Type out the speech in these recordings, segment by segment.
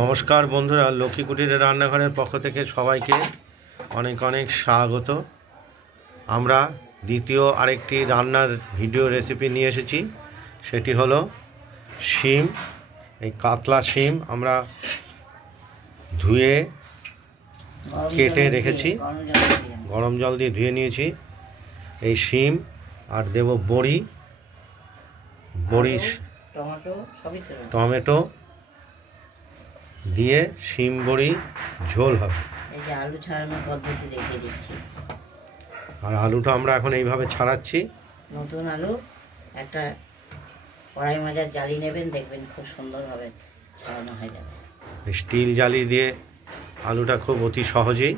নমস্কার বন্ধুরা, লক্ষ্মী কুটিরের রান্নাঘরের পক্ষ থেকে সবাইকে অনেক অনেক স্বাগত। আমরা দ্বিতীয় আরেকটি রান্নার ভিডিও রেসিপি নিয়ে এসেছি। সেটি হলো শিম। এই কাতলা শিম আমরা ধুয়ে কেটে রেখেছি, গরম জল দিয়ে ধুয়ে নিয়েছি। এই শিম আর দেব বড়ি, টমেটো দিয়ে শিম বড়ি ঝোল হবে। এই যে আলু ছাড়ানোর পদ্ধতি দেখিয়ে দিচ্ছি। আর আলুটা আমরা এখন এইভাবে ছাড়াচ্ছি। নতুন আলু একটা কড়াই মাজার জালি নেবেন, দেখবেন খুব সুন্দরভাবে ছাড়ানো হয়ে যাবে। স্টিল জালি দিয়ে আলুটা খুব অতি সহজেই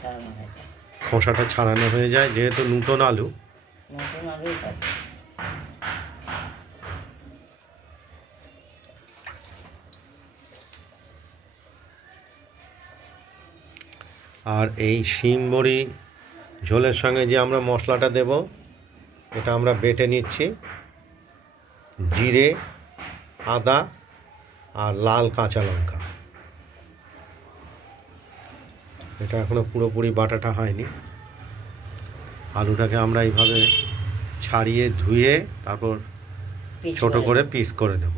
ছাড়ানো হয়ে যাবে, খোসাটা ছাড়ানো হয়ে যায়, যেহেতু নতুন আলুই পাবে। আর এই শিম বড়ি ঝোলের সঙ্গে যে আমরা মশলাটা দেব, এটা আমরা বেটে নিচ্ছি। জিরে, আদা আর লাল কাঁচা লঙ্কা। এটা এখনও পুরোপুরি বাটাটা হয়নি। আলুটাকে আমরা এইভাবে ছাড়িয়ে ধুয়ে তারপর ছোট করে পিস করে নেব।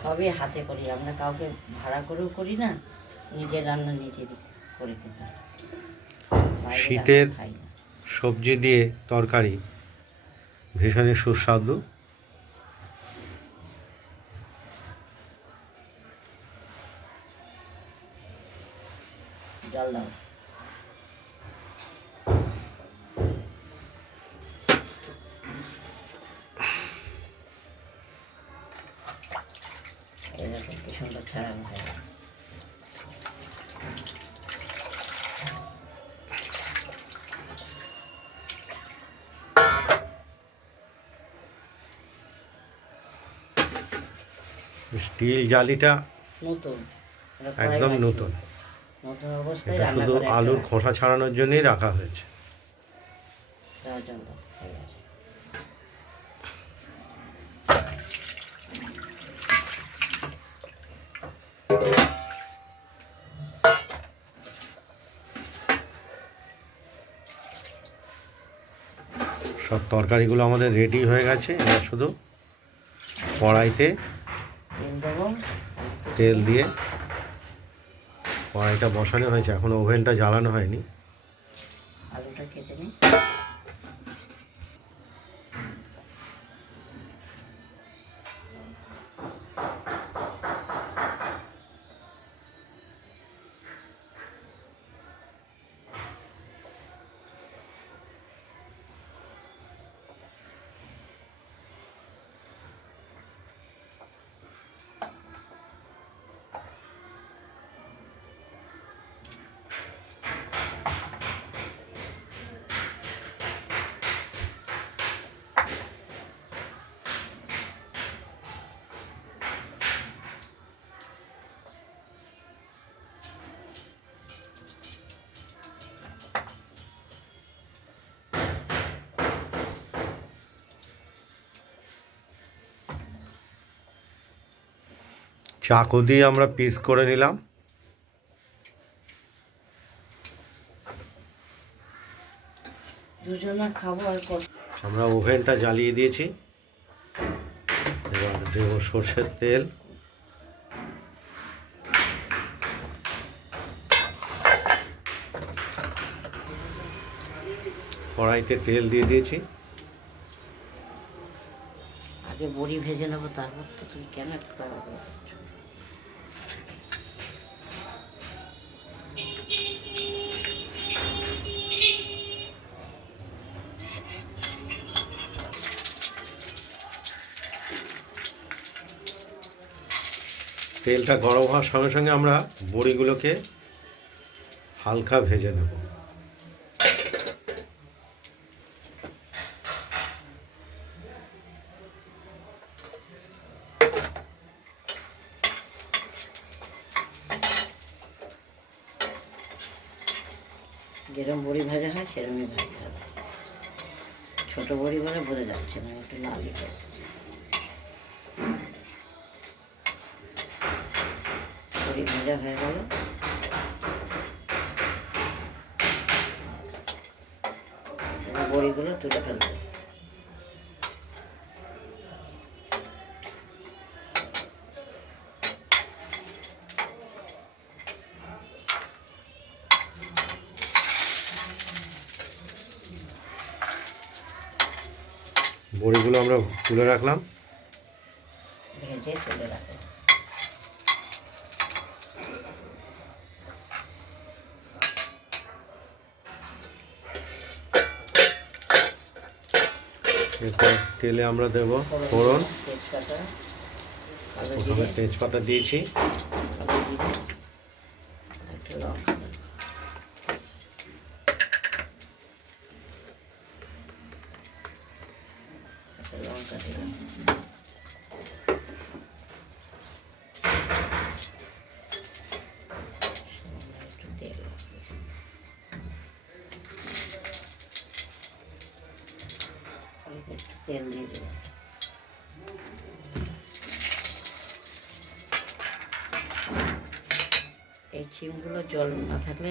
সবই হাতে করি, আমরা কাউকে ভাড়া করেও করি না, নিজের রান্না নিজে করে খেতে। শীতের সবজি দিয়ে তরকারি ভীষণই সুস্বাদু। জল দাও। এরকম কি সুন্দর ছাড়ানো হয়। স্টিল জালিটা নতুন, একদম নতুন। নতুন অবস্থায় এটা শুধু আলুর খোসা ছাড়ানোর জন্যই রাখা হয়েছে। সব তরকারিগুলো আমাদের রেডি হয়ে গেছে। এবার শুধু কড়াইতে তেল দিয়ে কড়াইটা বসানো হয়েছে, এখনো ওভেনটা জ্বালানো হয়নি। আলুটা কেটে নিই। চাকু দিয়ে আমরা পিস করে নিলাম। দুজনা খাবো আর আমরা ওভেনটা জ্বালিয়ে দিয়েছি। এবার দেব সর্ষের তেল, কড়াইতে তেল দিয়ে দিয়েছি। আগে বড়ি ভেজে নেবো, তারপর তো তুমি কেন এত তাড়াহুড়ো করছো? তেলটা গরম হওয়ার সঙ্গে সঙ্গে আমরা বড়িগুলোকে হালকা ভেজে নেব। যেরকম বড়ি ভাজা হয় সেরকমই ভাজতে হবে। ছোটো বড়ি বলে বোঝা যাচ্ছে না, একটু লালই হয়ে যাচ্ছে। বড়ি ভাজা হয়ে গেল। এবার বড়িগুলো তুলে ফেলবো। বড়িগুলো আমরা তুলে রাখলাম। ভেজে তুলে রাখবো। এরপর তেলে আমরা দেব ফোড়ন। তেজপাতা, কালো প্রথমে জিরে, তেজপাতা দিয়েছি, কালো জিরে, একটু লঙ্কা, একটু লঙ্কা দিলাম। একটু তেল, অল্প একটু তেল দিয়ে দিলাম। এই শিমগুলো জল না থাকলে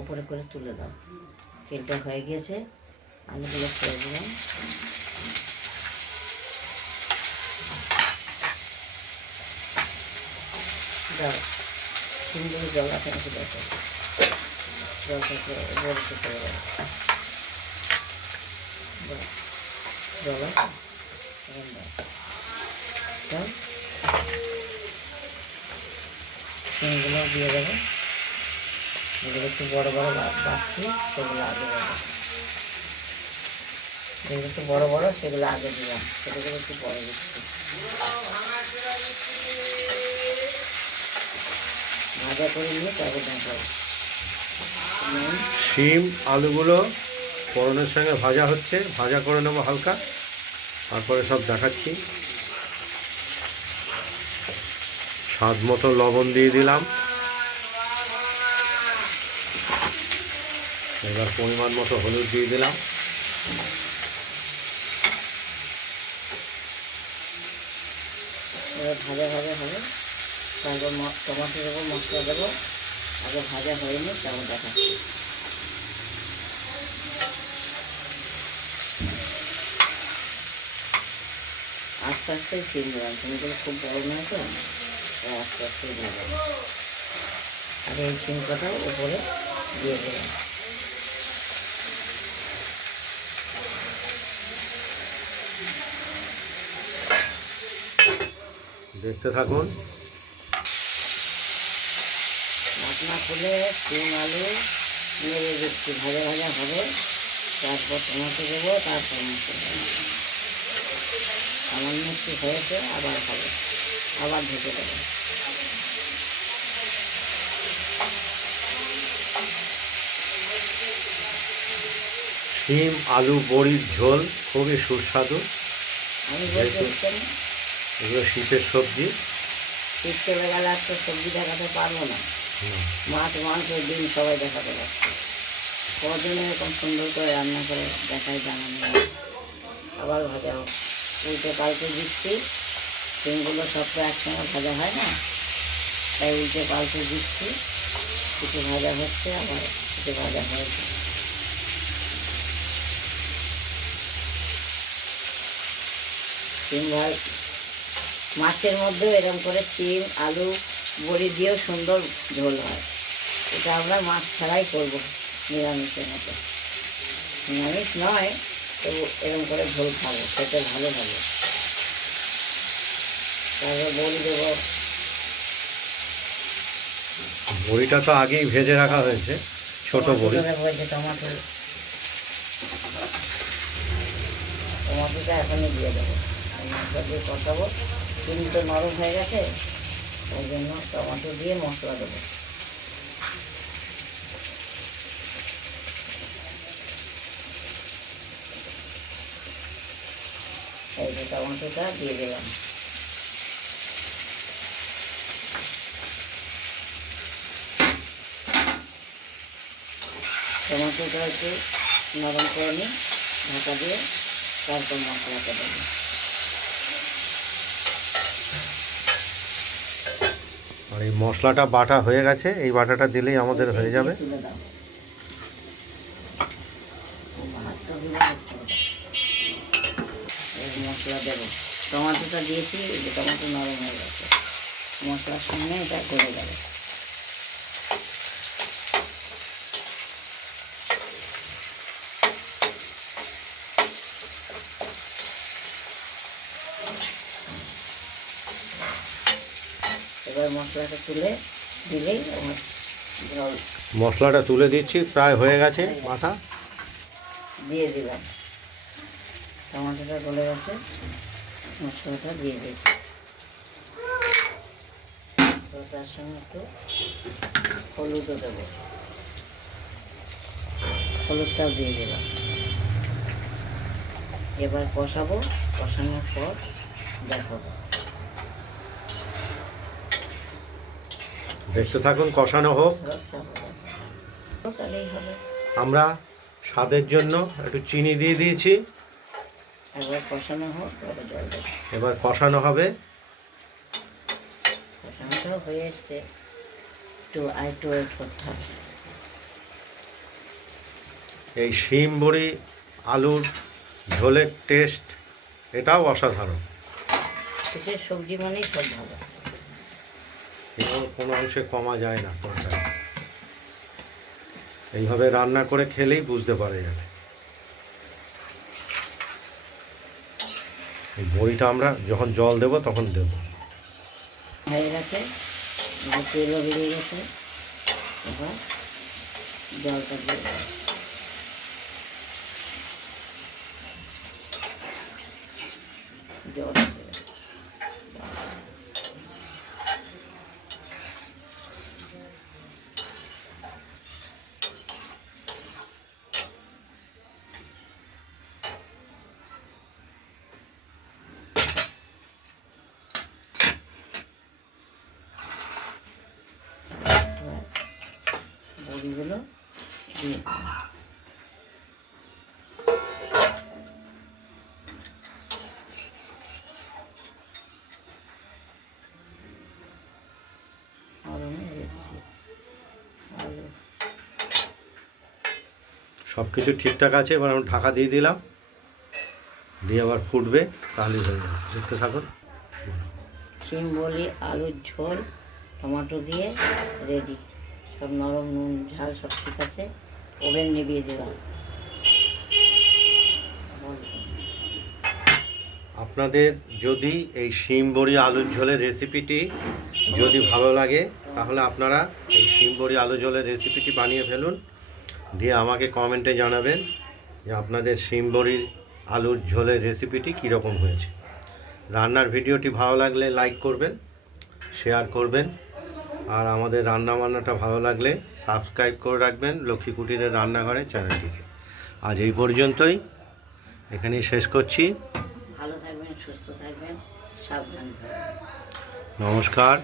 উপরে করে তুলে দাও। তেলটা হয়ে গিয়েছে, আলুগুলো ছেড়ে দিলাম। দাও, শিমগুলো জল আছে নাকি দেখো, জল থাকলে বড়িতে চলে যাবে। জল আছে, এখন দাও। দাও, শিমগুলো দিয়ে দেবো। যেগুলো একটু বড় বড় বাড়ছি সেগুলো আগে দেবো। যেগুলো একটু বড় বড় সেগুলো আগে দিলাম, সেগুলো একটু বড় দিচ্ছি। ভাজা করে নিয়ে তারপর দেখাবো। শিম আলুগুলো ফোড়নের সঙ্গে ভাজা হচ্ছে, ভাজা করে নেবো হালকা, তারপরে সব দেখাচ্ছি। স্বাদ মতো লবণ দিয়ে দিলাম। এবার পরিমাণ মতো হলুদ দিয়ে দিলাম। এবার ভাজা ভাজা হবে, তারপর টমাটো দেবো, মশলা দেবো। আগে ভাজা হয়নি, তারপর দেখাচ্ছি। আস্তে আস্তে চিন দিলাম, চিনিগুলো খুব বড় নয় তো, তাই আস্তে আস্তে দিয়ে দেবো। আর এই চিনটাও উপরে দিয়ে দিলাম। দেখতে থাকুন। ঢাকনা খুলে শিম আলু নেড়ে দিচ্ছি, ভাজা ভাজা হবে। তারপর টমেটো দেবো, তারপর মশলা দেবো। সামান্য একটু হয়েছে, আবার হবে, আবার ঢেকে দেবো। শিম আলু বড়ির ঝোল খুবই সুস্বাদু। আমি বলছিলাম এগুলো শীতের সবজি। শীত চলে গেলে আর তো সবজি দেখাতে পারবো না। মাছ মাংস ডিম সবাই দেখাতে পারছি। কদিন এরকম সুন্দর করে রান্না করে দেখাই জানানো হয়। আবার ভাজা হোক, উল্টে পাল্টে দিচ্ছি। ডিমগুলো সব তো একসঙ্গে ভাজা হয় না, তাই উল্টে পাল্টে দিচ্ছি। কিছু ভাজা হচ্ছে, আবার কিছু ভাজা হয়েছে। শিম মাছের মধ্যেও এরকম করে শিম আলু বড়ি দিয়েও সুন্দর ঝোল হয়। এটা আমরা মাছ ছাড়াই করবো, নিরামিষের মতো। নিরামিষ নয়, তবু এরকম করে ঝোল খাবো, খেতে ভালো লাগে। তারপর বড়ি দেবো। বড়িটা তো আগেই ভেজে রাখা হয়েছে, ছোট বড়ি। হয়েছে টমাটো, টমাটোটা এখনই দিয়ে দেবো। মশলা দিয়ে কষাবো, চিনি তো নরম হয়ে গেছে, ওই জন্য টমাটো দিয়ে মশলা দেবো। এই যে টমাটোটা দিয়ে দিলাম। টমাটোটা একটু নরম করে নিই ঢাকা দিয়ে, তারপর মশলাটা দেবো। আর এই মশলাটা বাটা হয়ে গেছে, এই বাটাটা দিলেই আমাদের হয়ে যাবে। তুলে দাও, হাতটা ধুলে হচ্ছে ওটা। এর মশলা দেবো, টমেটোটা দিয়েছি, এই যে টমেটো নরম হয়ে গেছে, মশলার সঙ্গে এটা গলে যাবে। এবার মশলাটা তুলে দিলেই আমার জল মশলাটা তুলে দিচ্ছি, প্রায় হয়ে গেছে বাটা। দিয়ে দিলাম, টমেটোটা গলে গেছে, মশলাটা দিয়ে দিয়েছি। তো তার সঙ্গে একটু হলুদও দেবো, হলুদটাও দিয়ে দিলাম। এবার কষাবো, কষানোর পর দেখাবো। দেখতে থাকুন, কষানো হোক। তাহলেই হবে। আমরা স্বাদের জন্য একটু চিনি দিয়ে দিয়েছি, একবার কষানো হোক, তারপর জল দেবো। এবার কষানো হবে। কষানোটাও হয়ে এসছে, একটু ওয়েট করতে হবে। এই শিম বড়ি আলুর ঝোলের টেস্ট এটাও অসাধারণ, শীতের সবজি মানেই সব ভালো। এগুলো কোনো অংশে কমা যায় না তরকারি। এইভাবে রান্না করে খেলেই বুঝতে পারা যাবে। এই বড়িটা আমরা যখন জল দেব তখন দেব। হয়ে গেছে, তেলও বেরিয়ে গেছে, এবার জলটা দিয়ে দেবো। জল দিয়ে দেবো। এবার বড়িগুলো দিয়ে দেবো। আলু সব কিছু ঠিকঠাক আছে, এবার আমরা ঢাকা দিয়ে দিলাম, দিয়ে আবার ফুটবে, তাহলেই হয়ে যাবে। দেখতে থাকুন। শিম বড়ি আলুর ঝোল টমেটো দিয়ে রেডি। সব নরম, নুন ঝাল সব ঠিক আছে। ওভেন নিভিয়ে দিলাম। আপনাদের যদি এই শিম বড়ি আলুর ঝোলের রেসিপিটি যদি ভালো লাগে, তাহলে আপনারা এই শিম বড়ি আলু ঝোলের রেসিপিটি বানিয়ে ফেলুন, দিয়ে আমাকে কমেন্টে জানাবেন যে আপনাদের শিম বড়ির আলুর ঝোলের রেসিপিটি কীরকম হয়েছে। রান্নার ভিডিওটি ভালো লাগলে লাইক করবেন, শেয়ার করবেন, আর আমাদের রান্নাবান্নাটা ভালো লাগলে সাবস্ক্রাইব করে রাখবেন লক্ষ্মী কুটিরের রান্নাঘরের চ্যানেলটিকে। আজ এই পর্যন্তই, এখানেই শেষ করছি। ভালো থাকবেন, সুস্থ থাকবেন, সাবধান থাকবেন। নমস্কার।